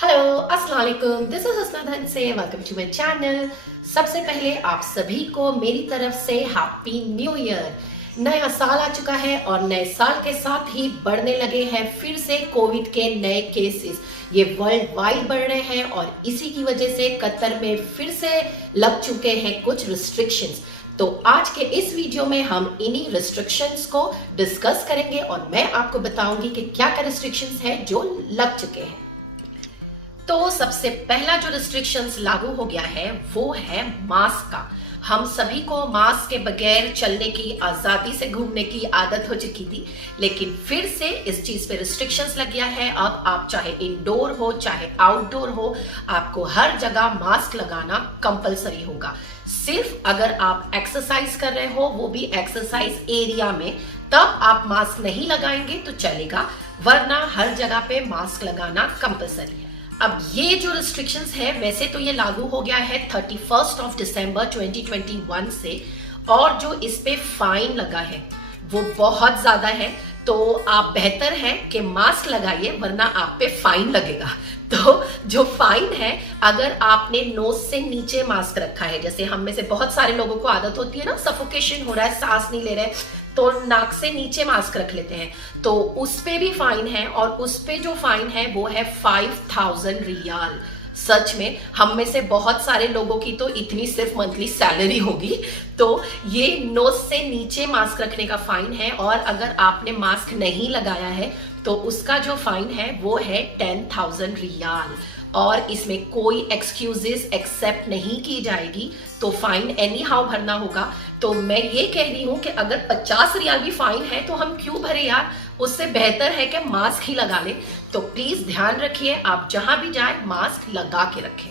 Hello अस्सलाम वालेकुम, this is हसना धन से वेलकम टू माय चैनल। सबसे पहले आप सभी को मेरी तरफ से हैप्पी न्यू ईयर। नया साल आ चुका है और नए साल के साथ ही बढ़ने लगे हैं फिर से कोविड के नए केसेस। ये वर्ल्ड वाइड बढ़ रहे हैं और इसी की वजह से कतर में फिर से लग चुके हैं कुछ रिस्ट्रिक्शंस। तो आज के इस वीडियो में हम इन्हीं रिस्ट्रिक्शंस को डिस्कस करेंगे और मैं आपको बताऊंगी कि क्या क्या रिस्ट्रिक्शंस हैं जो लग चुके हैं। तो सबसे पहला जो रिस्ट्रिक्शंस लागू हो गया है वो है मास्क का। हम सभी को मास्क के बगैर चलने की, आजादी से घूमने की आदत हो चुकी थी, लेकिन फिर से इस चीज पे रिस्ट्रिक्शंस लग गया है। अब आप चाहे इंडोर हो चाहे आउटडोर हो, आपको हर जगह मास्क लगाना कंपलसरी होगा। सिर्फ अगर आप एक्सरसाइज कर रहे हो, वो भी एक्सरसाइज एरिया में, तब आप मास्क नहीं लगाएंगे तो चलेगा, वरना हर जगह पे मास्क लगाना कंपलसरी है। अब ये जो रिस्ट्रिक्शंस है वैसे तो ये लागू हो गया है 31 दिसंबर 2021 से, और जो इस पे फाइन लगा है वो बहुत ज्यादा है। तो आप बेहतर है कि मास्क लगाइए, वरना आप पे फाइन लगेगा। तो जो फाइन है, अगर आपने नोज से नीचे मास्क रखा है, जैसे हम में से बहुत सारे लोगों को आदत होती है ना, सफोकेशन हो रहा है, सांस नहीं ले रहे, तो नाक से नीचे मास्क रख लेते हैं, तो उस पे भी फाइन है। और उस पे जो फाइन है वो है 5000 रियाल। सच में हम में से बहुत सारे लोगों की तो इतनी सिर्फ मंथली सैलरी होगी। तो ये नोज से नीचे मास्क रखने का फाइन है, और अगर आपने मास्क नहीं लगाया है तो उसका जो फाइन है वो है 10,000 रियाल, और इसमें कोई एक्सक्यूजेस एक्सेप्ट नहीं की जाएगी। तो फाइन एनी हाउ भरना होगा। तो मैं ये कह रही हूं कि अगर 50 रियाल भी फाइन है तो हम क्यों भरे यार, उससे बेहतर है कि मास्क ही लगा लें। तो प्लीज ध्यान रखिए, आप जहां भी जाए मास्क लगा के रखें।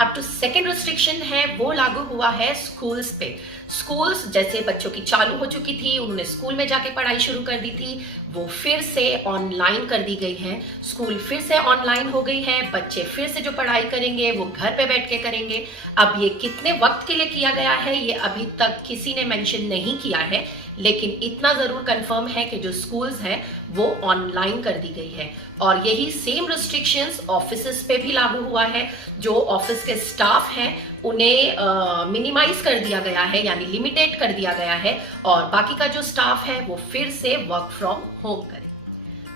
अब तो सेकेंड रिस्ट्रिक्शन है वो लागू हुआ है स्कूल्स पे। स्कूल्स जैसे बच्चों की चालू हो चुकी थी, उन्होंने स्कूल में जाके पढ़ाई शुरू कर दी थी, वो फिर से ऑनलाइन कर दी गई है। स्कूल फिर से ऑनलाइन हो गई है, बच्चे फिर से जो पढ़ाई करेंगे वो घर पे बैठ के करेंगे। अब ये कितने वक्त के लिए किया गया है ये अभी तक किसी ने मेंशन नहीं किया है, लेकिन इतना जरूर कंफर्म है कि जो स्कूल्स हैं वो ऑनलाइन कर दी गई है। और यही सेम रिस्ट्रिक्शंस ऑफिसेस पे भी लागू हुआ है। जो ऑफिस के स्टाफ हैं उन्हें मिनिमाइज कर दिया गया है, यानी लिमिटेड कर दिया गया है, और बाकी का जो स्टाफ है वो फिर से वर्क फ्रॉम होम करे।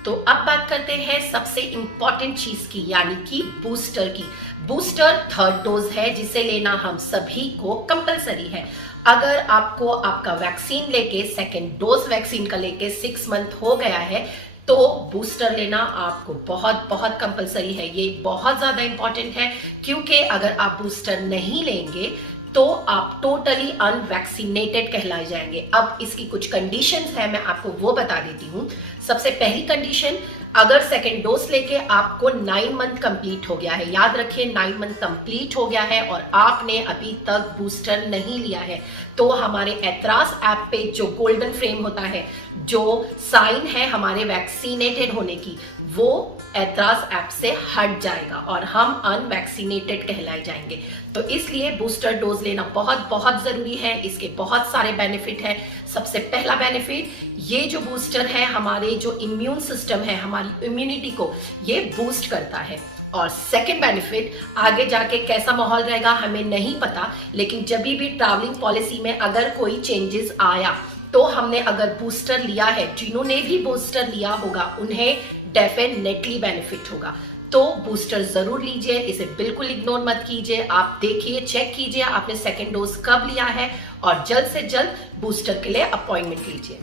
तो अब बात करते हैं सबसे इंपॉर्टेंट चीज की, यानी कि बूस्टर की। बूस्टर थर्ड डोज है जिसे लेना हम सभी को कंपलसरी है। अगर आपको आपका वैक्सीन लेके, सेकेंड डोज वैक्सीन का लेके 6 मंथ हो गया है, तो बूस्टर लेना आपको बहुत बहुत कंपलसरी है। ये बहुत ज्यादा इंपॉर्टेंट है, क्योंकि अगर आप बूस्टर नहीं लेंगे तो आप टोटली अनवैक्सीनेटेड कहलाए जाएंगे। अब इसकी कुछ कंडीशंस है, मैं आपको वो बता देती हूँ। सबसे पहली कंडीशन, अगर सेकेंड डोज लेके आपको 9 मंथ कंप्लीट हो गया है, याद रखिए 9 मंथ कंप्लीट हो गया है, और आपने अभी तक बूस्टर नहीं लिया है, तो हमारे एतराज ऐप पे जो गोल्डन फ्रेम होता है, जो साइन है हमारे वैक्सीनेटेड होने की, वो एतराज ऐप से हट जाएगा और हम अनवैक्सीनेटेड कहलाए जाएंगे। तो इसलिए बूस्टर डोज लेना बहुत बहुत जरूरी है। इसके बहुत सारे बेनिफिट हैं। सबसे पहला बेनिफिट, ये जो बूस्टर है हमारे जो इम्यून सिस्टम है, हमारी इम्यूनिटी को ये बूस्ट करता है। और सेकेंड बेनिफिट, आगे जाके कैसा माहौल रहेगा हमें नहीं पता, लेकिन जब भी ट्रैवलिंग पॉलिसी में अगर कोई चेंजेस आया, तो हमने अगर बूस्टर लिया है, जिन्होंने भी बूस्टर लिया होगा उन्हें डेफिनेटली बेनिफिट होगा। तो बूस्टर जरूर लीजिए, इसे बिल्कुल इग्नोर मत कीजिए। आप देखिए, चेक कीजिए आपने सेकेंड डोज कब लिया है, और जल्द से जल्द बूस्टर के लिए अपॉइंटमेंट लीजिए।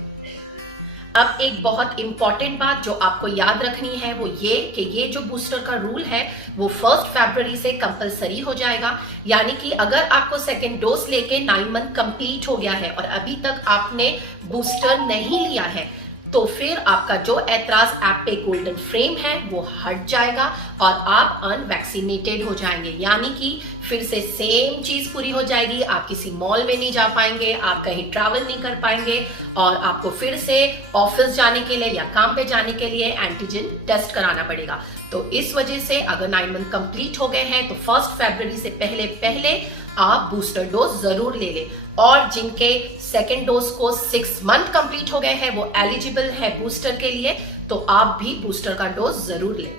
अब एक बहुत इंपॉर्टेंट बात जो आपको याद रखनी है वो ये कि ये जो बूस्टर का रूल है वो 1 फरवरी से कंपलसरी हो जाएगा। यानी कि अगर आपको सेकेंड डोज लेके 9 मंथ कंप्लीट हो गया है और अभी तक आपने बूस्टर नहीं लिया है, तो फिर आपका जो एतराज ऐप पे गोल्डन फ्रेम है वो हट जाएगा और आप अनवैक्सीनेटेड हो जाएंगे। यानी कि फिर से सेम चीज पूरी हो जाएगी। आप किसी मॉल में नहीं जा पाएंगे, आप कहीं ट्रैवल नहीं कर पाएंगे, और आपको फिर से ऑफिस जाने के लिए या काम पे जाने के लिए एंटीजन टेस्ट कराना पड़ेगा। तो इस वजह से अगर 9 मंथ कंप्लीट हो गए हैं तो 1 फरवरी से पहले पहले आप बूस्टर डोज जरूर ले लें। और जिनके सेकेंड डोज को 6 मंथ कंप्लीट हो गए हैं वो एलिजिबल है बूस्टर के लिए, तो आप भी बूस्टर का डोज जरूर लें।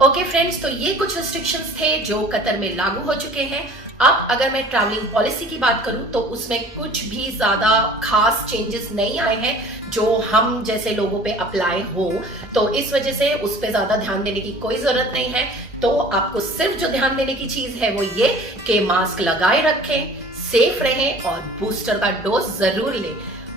ओके फ्रेंड्स, तो ये कुछ रिस्ट्रिक्शंस थे जो कतर में लागू हो चुके हैं। अब अगर मैं ट्रैवलिंग पॉलिसी की बात करूं तो उसमें कुछ भी ज्यादा खास चेंजेस नहीं आए हैं जो हम जैसे लोगों पे अप्लाई हो, तो इस वजह से उस पे ज्यादा ध्यान देने की कोई जरूरत नहीं है। तो आपको सिर्फ जो ध्यान देने की चीज है वो ये कि मास्क लगाए रखें, सेफ रहें और बूस्टर का डोज जरूर लें।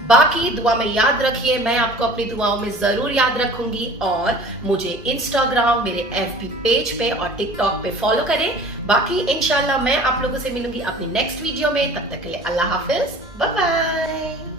बाकी दुआ में याद रखिए, मैं आपको अपनी दुआओं में जरूर याद रखूंगी। और मुझे इंस्टाग्राम, मेरे FB पेज पे और टिकटॉक पे फॉलो करें। बाकी इंशाल्लाह मैं आप लोगों से मिलूंगी अपनी नेक्स्ट वीडियो में। तब तक के लिए अल्लाह हाफिज, बाय बाय।